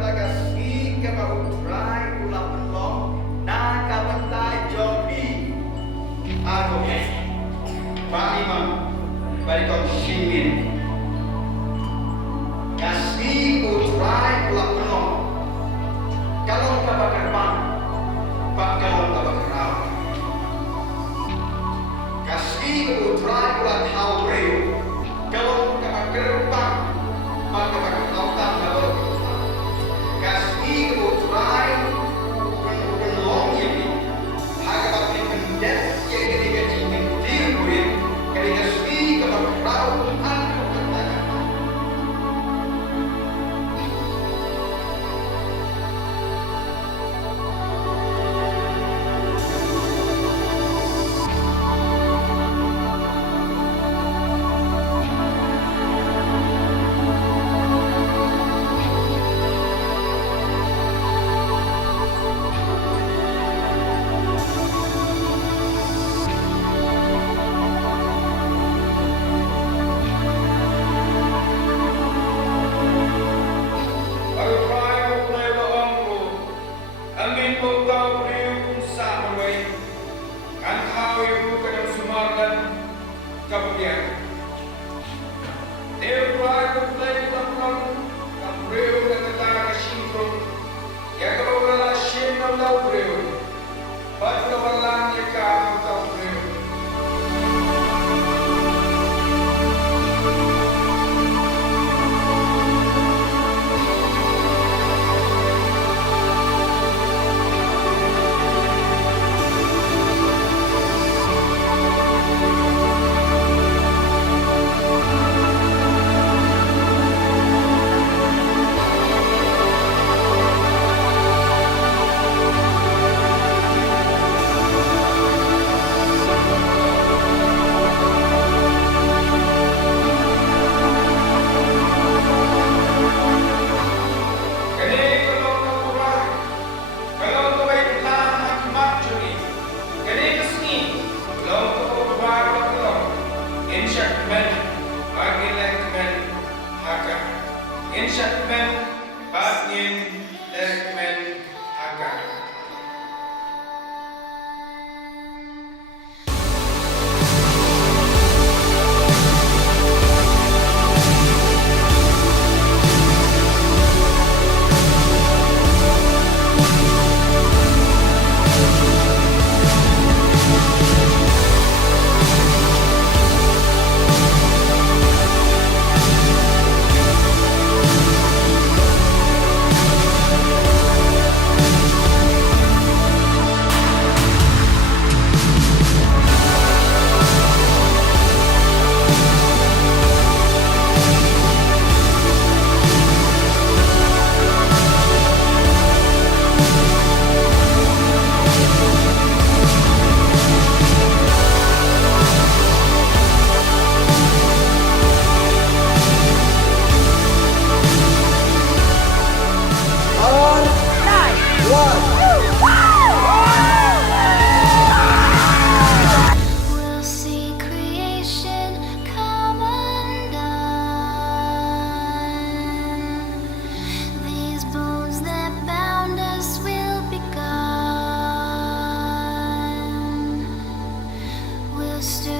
tagasgi ka mahutray ulang penlong na kabantay jobi ako Panima Barikon Simin Kasih utray ulang penlong kalau kabakar bang kalau kabakar raw kasih utray ulang haureu kalau kabakar bang kabakar raw tambah kasih utray penlong ini hagabat pendet yang ketika cimin diurin ketika kasih kabakar raw anu katakan We'll see creation come undone. These bones that bound us will be gone. We'll stir